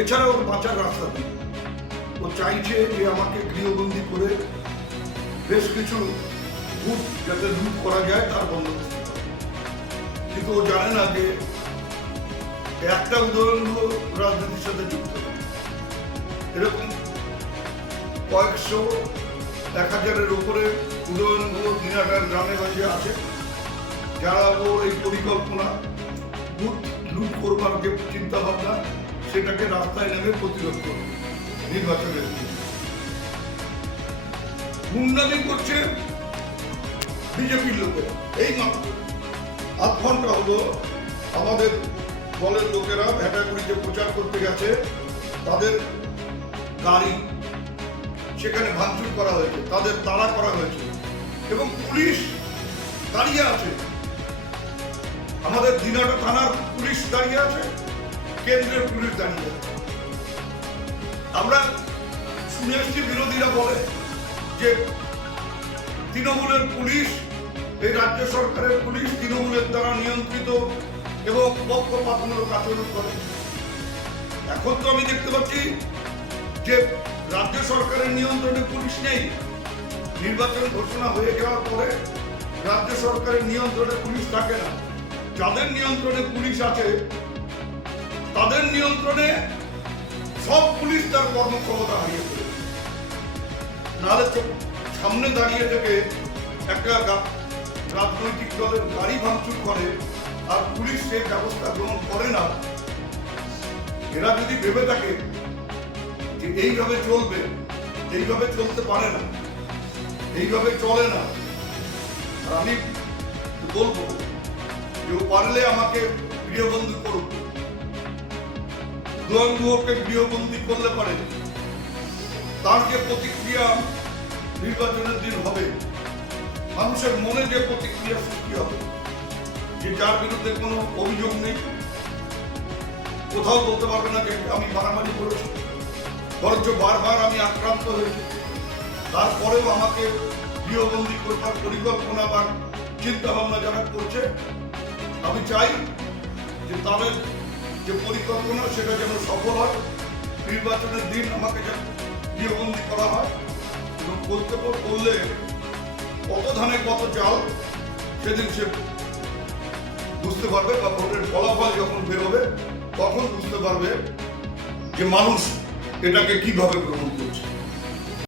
এছাড়া ওর বাঁচার রাস্তা নেই। ও চাইছে যে আমাকে গৃহবন্দী করে বেশ কিছু বুথ যাতে লুট করা যায়, তার বন্দোবস্ত কিন্তু ও জানে না যে একটা উদাহরণ হলো রাজনীতির সাথে যুক্ত এরকম কয়েকশো, এক হাজারের উপরে উদয়নগুলো দিনাটার গ্রামে গঞ্জে আছে যারা ওর এই পরিকল্পনা লুট করবার যে চিন্তা ভাবনা সেটাকে রাস্তায় নেমে প্রতিরোধ করবে, নির্বাচনের গুন্ডামি করছে বিজেপির লোকেরা এই মাত্র। আধ ঘণ্টা হলো আমাদের দলের লোকেরা ভ্যাটাগুড়িতে প্রচার করতে গেছে, তাদের গাড়ি সেখানে ভাঙচুর করা হয়েছে, তাদের তাড়া করা হয়েছে, এবং পুলিশ দাঁড়িয়ে আছে। আমাদের দিনাটা থানার পুলিশ দাঁড়িয়ে আছে কেন্দ্রের পুলিশ আছে আমরা শুনে এসছি বিরোধীরা বলে যে তৃণমূলের পুলিশ, এই রাজ্য সরকারের পুলিশ তৃণমূলের দ্বারা নিয়ন্ত্রিত এবং পক্ষপাতমূলক আচরণ করে। এখন তো আমি দেখতে পাচ্ছি যে রাজ্য সরকারের নিয়ন্ত্রণে পুলিশ নেই। নির্বাচন ঘোষণা হয়ে যাওয়ার পরে রাজ্য সরকারের নিয়ন্ত্রণে পুলিশ থাকে না। যাদের নিয়ন্ত্রণে পুলিশ আছে তাদের নিয়ন্ত্রণে সব পুলিশ তার কর্মক্ষমতা হারিয়ে ফেলেছে। নাহলে সামনে দাঁড়িয়ে থেকে একটা রাজনৈতিক দলের গাড়ি ভাঙচুর করে আর পুলিশ সেই ব্যবস্থা গ্রহণ করে না। এরা যদি ভেবে থাকে যে এইভাবে চলবে, এইভাবে চলতে পারে না, এইভাবে চলে না আমি বলব, কেউ পারলে আমাকে গৃহবন্দী করুক। দুয়াঙ্গুকে গৃহবন্দী করলে পারে। তার যে প্রতিক্রিয়া নির্বাচনের দিন হবে। মানুষের মনে যে প্রতিক্রিয়া সৃষ্টি হবে, যে যার বিরুদ্ধে কোনো অভিযোগ নেই, কোথাও বলতে পারবে না যে আমি মারামারি করেছি। বরঞ্চ বারবার আমি আক্রান্ত হয়েছি। তারপরেও আমাকে গৃহবন্দী করবার পরিকল্পনা বা চিন্তা ভাবনা যারা করছে, আমি চাই যে তাদের যে পরিকল্পনা সেটা যেন সফল হয়, নির্বাচনের দিন আমাকে যেন গৃহবন্দী করা হয় এবং পর- করলে কত ধানে কত চাল, সেদিন সে বুঝতে পারবে বা ভোটের ফলাফল যখন বেরোবে, তখন বুঝতে পারবে যে মানুষ এটাকে কীভাবে গ্রহণ করবে।